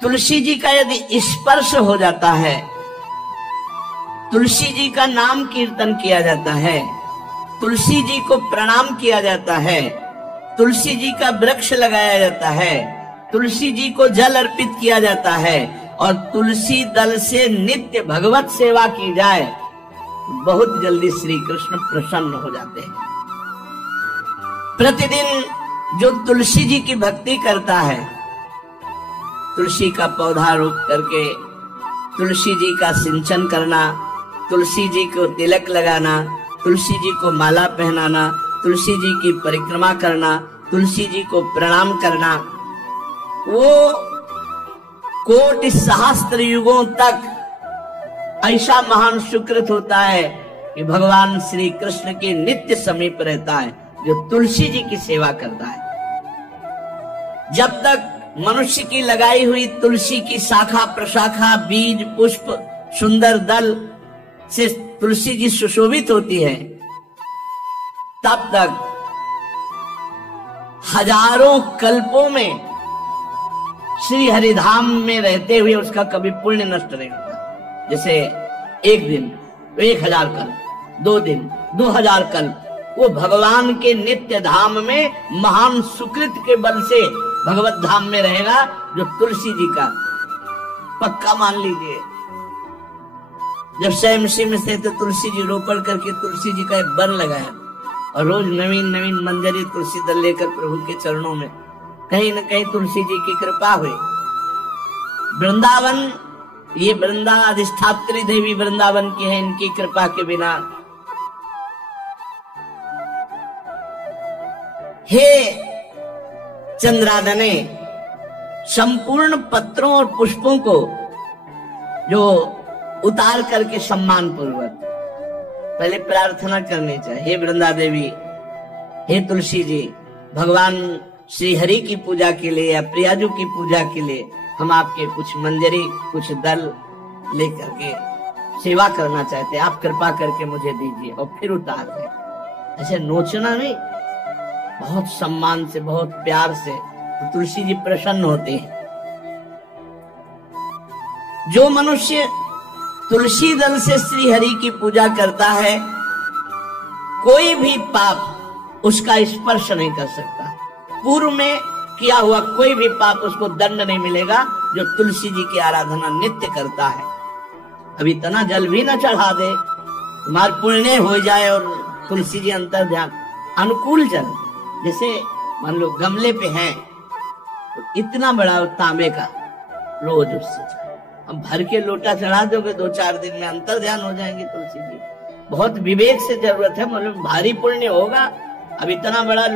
तुलसी जी का यदि स्पर्श हो जाता है, तुलसी जी का नाम कीर्तन किया जाता है, तुलसी जी को प्रणाम किया जाता है, तुलसी जी का वृक्ष लगाया जाता है, तुलसी जी को जल अर्पित किया जाता है और तुलसी दल से नित्य भगवत सेवा की जाए, बहुत जल्दी श्री कृष्ण प्रसन्न हो जाते हैं। प्रतिदिन जो तुलसी जी की भक्ति करता है, तुलसी का पौधा रोप करके तुलसी जी का सिंचन करना, तुलसी जी को तिलक लगाना, तुलसी जी को माला पहनाना, तुलसी जी की परिक्रमा करना, तुलसी जी को प्रणाम करना, वो कोटि सहस्त्र युगों तक ऐसा महान सुकृत होता है कि भगवान श्री कृष्ण के नित्य समीप रहता है जो तुलसी जी की सेवा करता है। जब तक मनुष्य की लगाई हुई तुलसी की शाखा प्रशाखा बीज पुष्प सुंदर दल से तुलसी जी सुशोभित होती है, तब तक हजारों कल्पों में श्री हरिधाम में रहते हुए उसका कभी पुण्य नष्ट नहीं होता। जैसे एक दिन 1000 कल्प, 2 दिन 2000 कल्प वो भगवान के नित्य धाम में महान सुकृत के बल से भगवत धाम में रहेगा, जो तुलसी जी का पक्का मान लीजिए। जब स्वयंसी में से तो तुलसी जी रोपण करके तुलसी जी का एक वन लगाया और रोज नवीन नवीन मंजरी तुलसी दल लेकर प्रभु के चरणों में, कहीं न कहीं तुलसी जी की कृपा हुई। वृंदावन, ये वृंदा अधिष्ठात्री देवी वृंदावन की है, इनकी कृपा के बिना। हे चंद्रादने, संपूर्ण पत्रों और पुष्पों को जो उतार करके सम्मान पूर्वक पहले प्रार्थना करनी चाहिए। हे वृंदा देवी, हे तुलसी जी, भगवान श्री हरि की पूजा के लिए या प्रियाजू की पूजा के लिए हम आपके कुछ मंजरी कुछ दल लेकर के सेवा करना चाहते हैं, आप कृपा करके मुझे दीजिए। और फिर उतार दे, ऐसे नोचना नहीं, बहुत सम्मान से बहुत प्यार से, तो तुलसी जी प्रसन्न होते हैं। जो मनुष्य तुलसी दल से श्री हरि की पूजा करता है, कोई भी पाप उसका स्पर्श नहीं कर सकता। पूर्व में किया हुआ कोई भी पाप उसको दंड नहीं मिलेगा, जो तुलसी जी की आराधना नित्य करता है। अब इतना जल भी न चढ़ा दे, तुम्हार पुण्य हो जाए और तुलसी जी अंतर ध्यान अनुकूल जल, जैसे मान लो गमले पे हैं तो इतना बड़ा तांबे का रोज उससे अब भर के लोटा चढ़ा दोगे, 2-4 दिन में अंतर ध्यान हो जाएंगे तुलसी जी। बहुत विवेक से जरूरत है, मतलब भारी पुण्य होगा। अब इतना बड़ा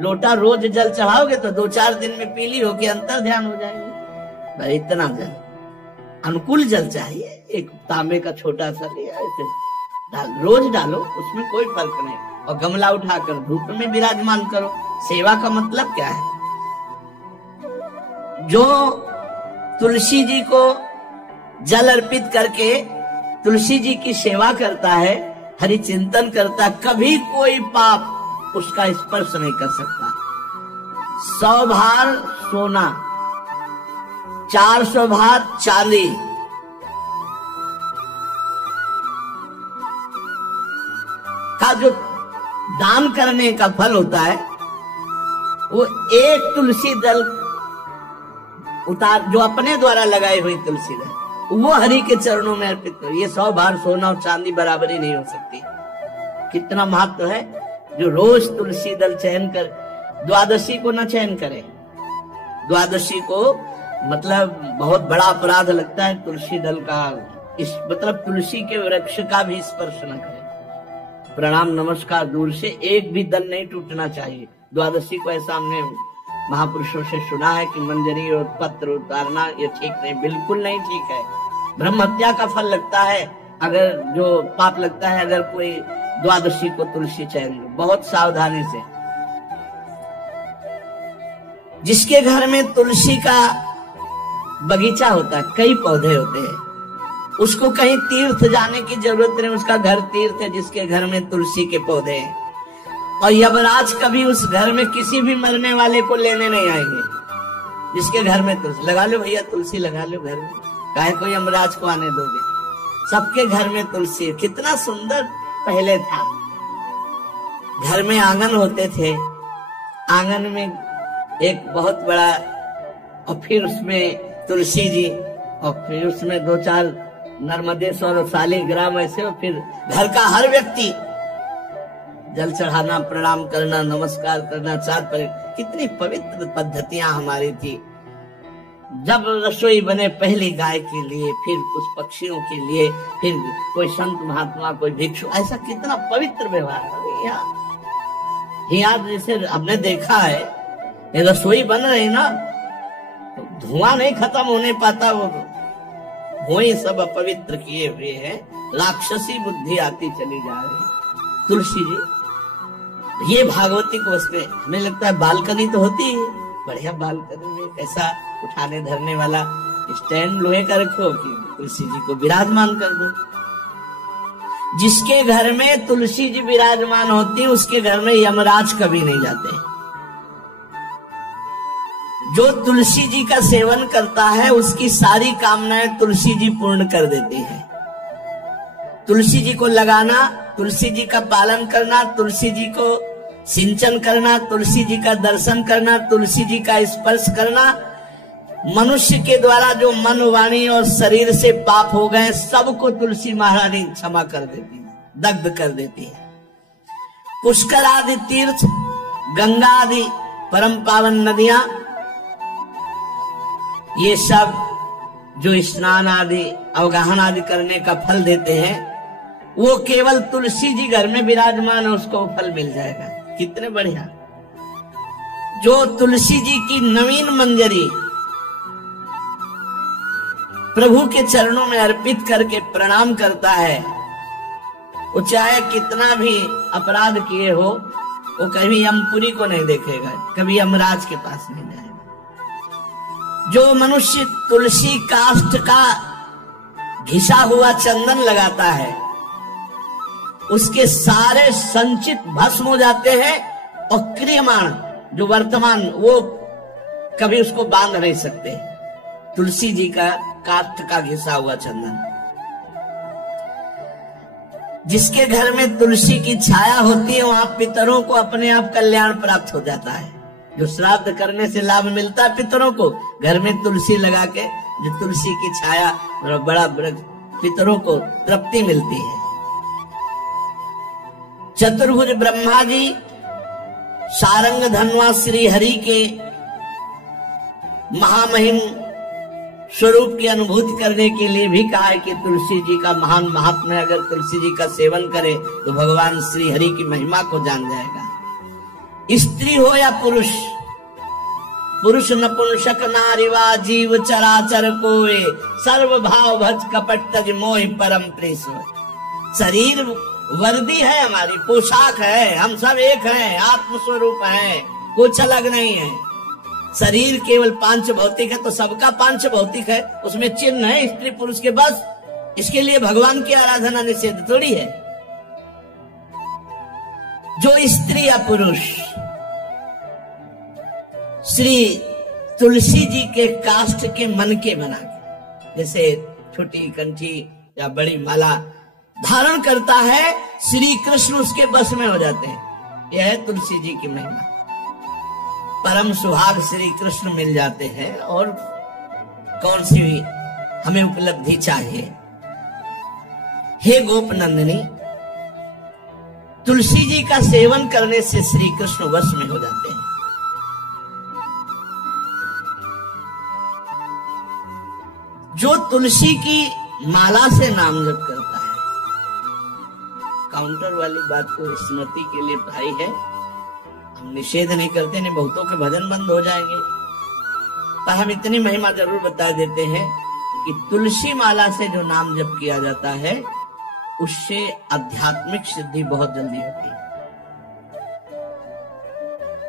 लोटा रोज जल चढ़ाओगे तो 2-4 दिन में पीली होके अंतर ध्यान हो जाएंगे। भाई इतना जल, अनुकूल जल चाहिए। एक तांबे का छोटा सा लिया, ऐसे रोज डालो, उसमें कोई फर्क नहीं। और गमला उठाकर धूप में विराजमान करो। सेवा का मतलब क्या है? जो तुलसी जी को जल अर्पित करके तुलसी जी की सेवा करता है, हरि चिंतन करता, कभी कोई पाप उसका स्पर्श नहीं कर सकता। 100 भार सोना, 400 भार चांदी, का जो दान करने का फल होता है, वो एक तुलसी दल उतार, जो अपने द्वारा लगाई हुई तुलसी दल, वो हरि के चरणों में अर्पित करो। ये 100 भार सोना और चांदी बराबरी नहीं हो सकती। कितना महत्व है। जो रोज तुलसी दल चयन कर, द्वादशी को न चयन करे। द्वादशी को मतलब बहुत बड़ा अपराध लगता है तुलसी दल का, इस मतलब तुलसी के वृक्ष का भी स्पर्श न करे। प्रणाम नमस्कार दूर से, एक भी दल नहीं टूटना चाहिए। द्वादशी को ऐसा हमने महापुरुषों से सुना है कि मंजरी और पत्र उतारना ये ठीक नहीं, बिल्कुल नहीं ठीक है। ब्रह्म हत्या का फल लगता है, अगर जो पाप लगता है अगर कोई द्वादशी को तुलसी चयन, बहुत सावधानी से। जिसके घर में तुलसी का बगीचा होता है, कई पौधे होते हैं, उसको कहीं तीर्थ जाने की जरूरत नहीं, उसका घर तीर्थ है जिसके घर में तुलसी के पौधे हैं। और यमराज कभी उस घर में किसी भी मरने वाले को लेने नहीं आएंगे। जिसके घर में तुलसी लगा लो भैया, तुलसी लगा लो घर में, काहे कोई यमराज को आने दोगे। सबके घर में तुलसी, कितना सुंदर पहले था। घर में आंगन होते थे, आंगन में एक बहुत बड़ा, और फिर उसमें तुलसी जी, और फिर उसमें 2-4 नर्मदेश्वर और शालिग्राम ऐसे, और फिर घर का हर व्यक्ति जल चढ़ाना, प्रणाम करना, नमस्कार करना, चार पर कितनी पवित्र पद्धतियां हमारी थी। जब रसोई बने पहली गाय के लिए, फिर कुछ पक्षियों के लिए, फिर कोई संत महात्मा, कोई भिक्षु, ऐसा कितना पवित्र व्यवहार है। यहाँ जैसे हमने देखा है, ये रसोई बन रही ना, तो धुआं नहीं खत्म होने पाता, वो ही सब अपवित्र किए हुए हैं, राक्षसी बुद्धि आती चली जा रही। तुलसी जी, ये भागवती को उसमें हमें लगता है बालकनी तो होती है, बढ़िया बालकनी में कैसा उठाने धरने वाला स्टैंड लोहे का रखो कि तुलसी जी को विराजमान कर दो। जिसके घर में तुलसी जी विराजमान होती, उसके घर में यमराज कभी नहीं जाते। जो तुलसी जी का सेवन करता है, उसकी सारी कामनाएं तुलसी जी पूर्ण कर देती है। तुलसी जी को लगाना, तुलसी जी का पालन करना, तुलसी जी को सिंचन करना, तुलसी जी का दर्शन करना, तुलसी जी का स्पर्श करना, मनुष्य के द्वारा जो मन, वाणी और शरीर से पाप हो गए, सबको तुलसी महारानी क्षमा कर देती है, दग्ध कर देती है। पुष्कर आदि तीर्थ, गंगा आदि परम पावन नदियां, ये सब जो स्नान आदि, अवगाहन आदि करने का फल देते हैं, वो केवल तुलसी जी घर में विराजमान है, उसको फल मिल जाएगा। कितने बढ़िया। जो तुलसी जी की नवीन मंजरी प्रभु के चरणों में अर्पित करके प्रणाम करता है, वो चाहे कितना भी अपराध किए हो, वो कभी यमपुरी को नहीं देखेगा, कभी यमराज के पास नहीं जाएगा। जो मनुष्य तुलसी काष्ठ का घिसा हुआ चंदन लगाता है, उसके सारे संचित भस्म हो जाते हैं, और क्रियमाण जो वर्तमान, वो कभी उसको बांध नहीं सकते। तुलसी जी का काष्ठ का घिसा हुआ चंदन, जिसके घर में तुलसी की छाया होती है, वहां पितरों को अपने आप कल्याण प्राप्त हो जाता है। जो श्राद्ध करने से लाभ मिलता है पितरों को, घर में तुलसी लगा के, जो तुलसी की छाया, बड़ा पितरों को तृप्ति मिलती है। चतुर्भुज ब्रह्मा जी सारंग धनवा श्री हरि के महामहिम स्वरूप की अनुभूति करने के लिए भी कहा है कि तुलसी जी का महान महात्म्य, अगर तुलसी जी का सेवन करे तो भगवान श्री हरि की महिमा को जान जाएगा। स्त्री हो या पुरुष, पुरुष नपुंसक नारीवा जीव चराचर कोय, सर्व भाव भज कपट तज मोहि परम प्रेस। शरीर वर्दी है, हमारी पोशाक है, हम सब एक हैं, आत्मस्वरूप हैं, कुछ अलग नहीं है। शरीर केवल पांच भौतिक है, तो सबका पांच भौतिक है, उसमें चिन्ह है स्त्री पुरुष के, बस। इसके लिए भगवान की आराधना निषेध थोड़ी है। जो स्त्री या पुरुष श्री तुलसी जी के काष्ठ के मन के बना के, जैसे छोटी कंठी या बड़ी माला धारण करता है, श्री कृष्ण उसके बस में हो जाते हैं। यह है तुलसी जी की महिमा। परम सुहाग श्री कृष्ण मिल जाते हैं, और कौन सी हमें उपलब्धि चाहिए। हे गोप नंदिनी, तुलसी जी का सेवन करने से श्री कृष्ण वश में हो जाते हैं। जो तुलसी की माला से नाम जप करता है, काउंटर वाली बात तो स्मृति के लिए भाई है, हम निषेध नहीं करते, नहीं बहुतों के भजन बंद हो जाएंगे, पर हम इतनी महिमा जरूर बता देते हैं कि तुलसी माला से जो नाम जप किया जाता है, उससे आध्यात्मिक सिद्धि बहुत जल्दी होती है।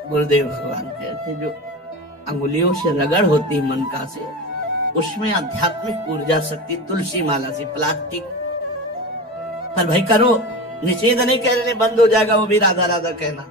गुरुदेव भगवान कहते हैं, जो अंगुलियों से रगड़ होती है मन का से, उसमें आध्यात्मिक ऊर्जा शक्ति तुलसी माला से। प्लास्टिक पर भाई करो, निषेध नहीं कह रहे बंद हो जाएगा, वो भी राधा राधा कहना,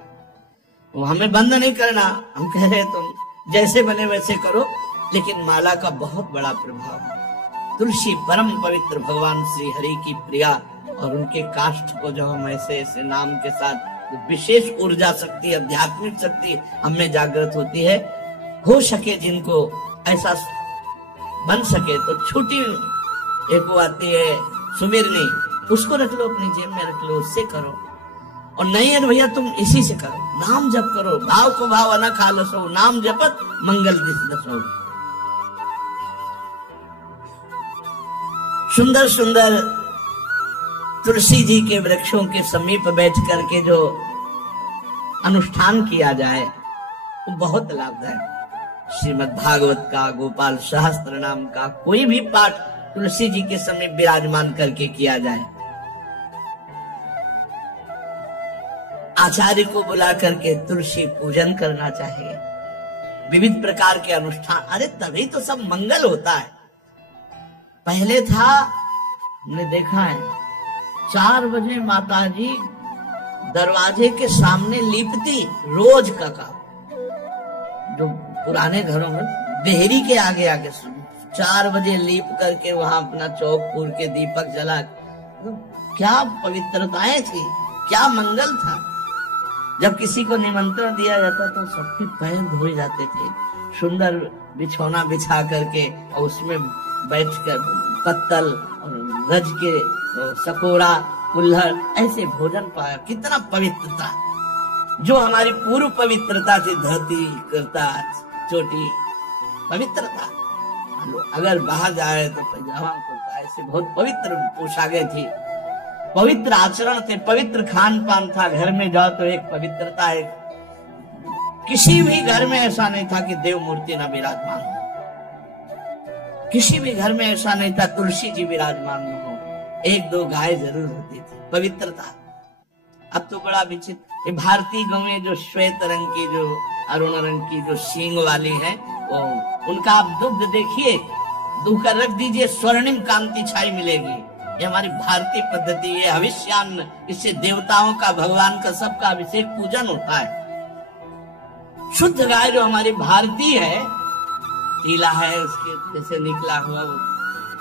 वो हमें बंद नहीं करना। हम कह रहे तुम जैसे बने वैसे करो, लेकिन माला का बहुत बड़ा प्रभाव है। तुलसी परम पवित्र, भगवान श्री हरि की प्रिया, और उनके काष्ठ को जब हम ऐसे ऐसे नाम के साथ, विशेष ऊर्जा शक्ति, आध्यात्मिक शक्ति हमें जागृत होती है। हो सके जिनको ऐसा बन सके तो छोटी एक वो आती है सुमिरनी, उसको रख लो, अपनी जेब में रख लो, उससे करो। और नहीं है भैया तुम इसी से करो, नाम जप करो, भाव को भाव अनख आलसो, नाम जपत मंगल दिस दसो। सुंदर सुंदर तुलसी जी के वृक्षों के समीप बैठ करके जो अनुष्ठान किया जाए वो बहुत लाभदायक। श्रीमद् भागवत का, गोपाल सहस्त्र नाम का कोई भी पाठ तुलसी जी के समीप विराजमान करके किया जाए, आचार्य को बुला करके तुलसी पूजन करना चाहिए, विविध प्रकार के अनुष्ठान। अरे तभी तो सब मंगल होता है। पहले था, हमने देखा है, 4 बजे माताजी दरवाजे के सामने लीपती, रोज का काम। जो पुराने घरों में देहरी के आगे आगे 4 बजे लीप करके वहां अपना चौक पूर के दीपक जला, क्या पवित्रताएं थी, क्या मंगल था। जब किसी को निमंत्रण दिया जाता तो सबके पैर धोए जाते थे, सुंदर बिछौना बिछा करके और उसमें बैठकर पत्तल और रज के सकोड़ा कुल्हड़ ऐसे भोजन पाया। कितना पवित्रता, जो हमारी पूर्व पवित्रता थी, धरती करता चोटी पवित्रता। अगर बाहर जाए तो पैजामा कुर्ता, ऐसे बहुत पवित्र पोशाकें थी, पवित्र आचरण थे, पवित्र खान पान था। घर में जाओ तो एक पवित्रता है। किसी भी घर में ऐसा नहीं था कि देव मूर्ति न विराजमान हो, किसी भी घर में ऐसा नहीं था तुलसी जी विराजमान न हो। 1-2 गाय जरूर होती थी, पवित्रता। अब तो बड़ा विचित्र, भारतीय गौएं जो श्वेत रंग की, जो अरुण रंग की, जो सींग वाली है, वो उनका आप दुग्ध देखिए, दूकर रख दीजिए, स्वर्णिम कांति छाई मिलेगी। ये हमारी भारतीय पद्धति है, हविष्यान्न, इससे देवताओं का, भगवान का, सबका अभिषेक पूजन होता है। शुद्ध गाय जो हमारी भारतीय है, टीला है उसके जैसे निकला हुआ, वो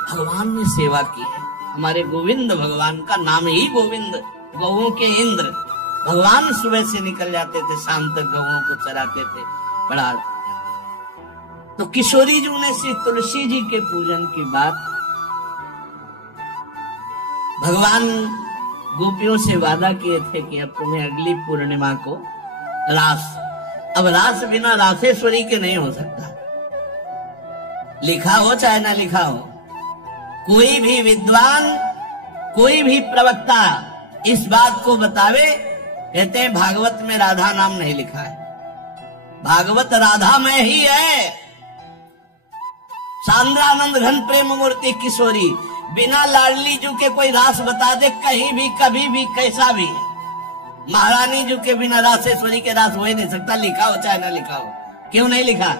भगवान ने सेवा की है। हमारे गोविंद भगवान का नाम ही गोविंद, गौओं के इंद्र। भगवान सुबह से निकल जाते थे, शाम तक गौओं को चराते थे। बड़ा तो किशोरी जी ने श्री तुलसी जी के पूजन की बात, भगवान गोपियों से वादा किए थे कि अब तुम्हें अगली पूर्णिमा को रास, अब रास बिना रासेश्वरी के नहीं हो सकता। लिखा हो चाहे ना लिखा हो, कोई भी विद्वान, कोई भी प्रवक्ता इस बात को बतावे, कहते हैं भागवत में राधा नाम नहीं लिखा है, भागवत राधा में ही है। सांद्रानंद घन प्रेम मूर्ति किशोरी, बिना लाडली जू के कोई रास बता दे, कहीं भी, कभी भी, कैसा भी। महारानी जू के बिना रासेश्वरी के रास हो ही नहीं सकता, लिखा हो चाहे ना लिखा हो। क्यों नहीं लिखा?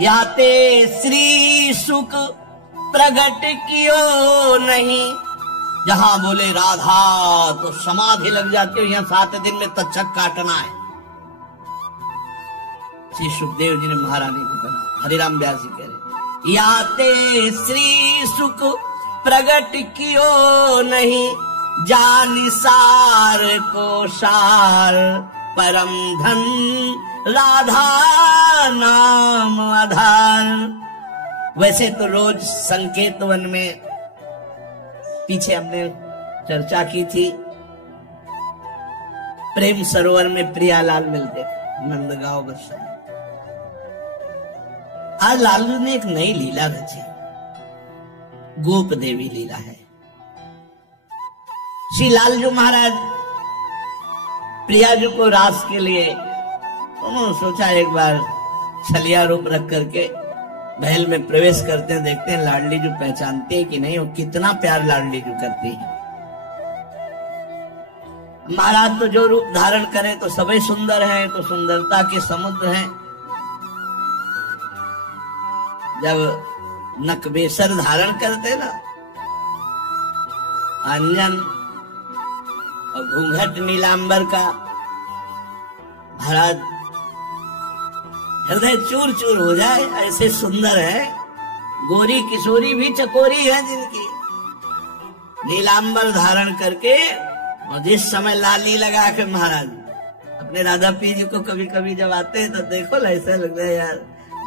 याते श्री सुख प्रगट कियो नहीं, जहां बोले राधा तो समाधि लग जाती हो, यहां 7 दिन में तक्षक काटना है। श्री सुखदेव जी ने महारानी को कहा, हरिराम व्यास जी कह रहे, याते श्री सुख प्रगट कियो नहीं, जानि सार को सार परम धन, राधा नाम आधार। वैसे तो रोज संकेत वन में, पीछे हमने चर्चा की थी, प्रेम सरोवर में प्रियालाल मिलते थे, नंदगांव बरसा। आज लालू ने एक नई लीला रची, गोप देवी लीला है। श्री लालजू महाराज प्रियाजू को रास के लिए उन्होंने सोचा एक बार छलिया रूप रख करके महल में प्रवेश करते हैं, देखते हैं लाडली जो पहचानते हैं कि नहीं, और कितना प्यार लाडली जो करती है। महाराज तो जो रूप धारण करे तो सभी सुंदर हैं, तो सुंदरता के समुद्र हैं। जब नकबेसर धारण करते ना, अंजन और घूंघट नीलांबर का, महाराज हृदय चूर चूर हो जाए, ऐसे सुंदर है। गोरी किशोरी भी चकोरी है जिनकी, नीलांबर धारण करके, और जिस समय लाली लगा के महाराज अपने राधा पी जी को कभी कभी जब आते हैं तो देखो ऐसा लगता है यार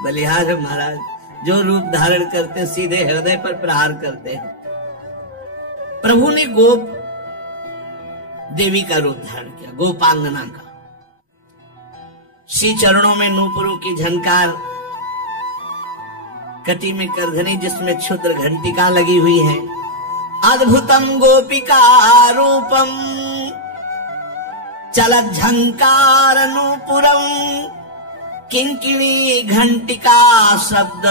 बलिहार है महाराज, जो रूप धारण करते सीधे हृदय पर प्रहार करते हैं। प्रभु ने गोप देवी का रूप धारण किया, गोपांगना का। श्री चरणों में नूपुरों की झनकार, कटी में करधनी जिसमें क्षुद्र घंटिका लगी हुई है। अद्भुतम गोपिका रूपम चलत झंकार नूपुरम किंकिणी घंटिका शब्द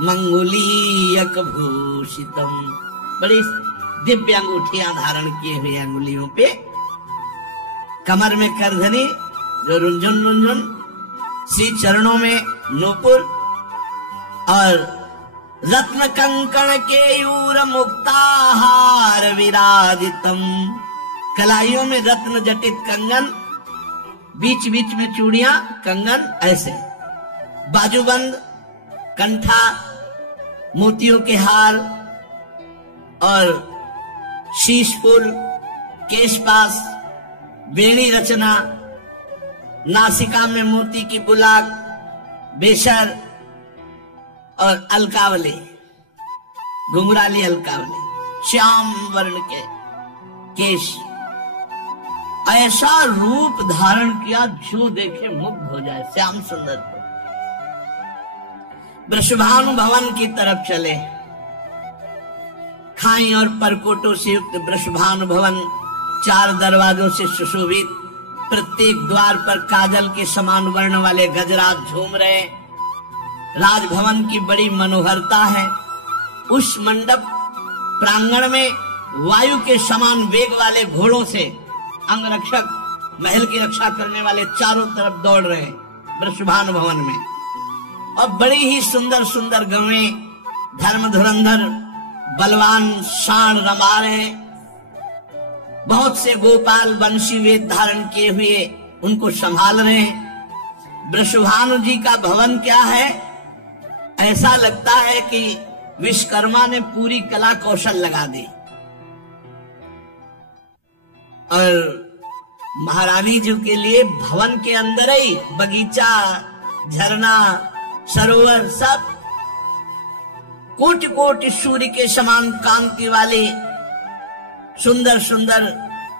मंगुलीयक भूषितम। बड़ी दिव्य अंगूठियां धारण किए हुए अंगुलियों पे, कमर में करधनी जो रुंझुन रुंझुन, श्री चरणों में नूपुर और रत्न कंकण केयूर मुक्ताहार विराजितम। कलाइयों में रत्न जटित कंगन, बीच बीच में चूड़ियां, कंगन ऐसे, बाजूबंद, कंठा, मोतियों के हार और शीश फूल, केशपास, वेणी रचना, नासिका में मोती की बुलाक, बेशर और अलकावली, घुंघराली अलकावली, श्याम वर्ण के केश। ऐसा रूप धारण किया जो देखे मुग्ध हो जाए, श्याम सुंदर को। वृषभानु भवन की तरफ चले। खाई और परकोटों से युक्त वृषभानु भवन 4 दरवाजों से सुशोभित, प्रत्येक द्वार पर काजल के समान वर्ण वाले गजराज झूम रहे। राजभवन की बड़ी मनोहरता है। उस मंडप प्रांगण में वायु के समान वेग वाले घोड़ों से अंगरक्षक, महल की रक्षा करने वाले चारों तरफ दौड़ रहे हैं वृषभानु भवन में। और बड़ी ही सुंदर सुंदर गवें, धर्म धुरंधर बलवान शान रमा रहे। बहुत से गोपाल बंशी वेद धारण किए हुए उनको संभाल रहे हैं। वृषभानु जी का भवन क्या है, ऐसा लगता है कि विश्वकर्मा ने पूरी कला कौशल लगा दी। और महारानी जी के लिए भवन के अंदर ही बगीचा, झरना, सरोवर, सब कोटि कोटि सूर्य के समान कांति वाली सुंदर सुंदर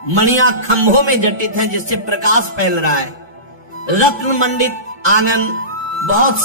मणियां खंभों में जटित हैं, जिससे प्रकाश फैल रहा है। रत्न मंडित आंगन, बहुत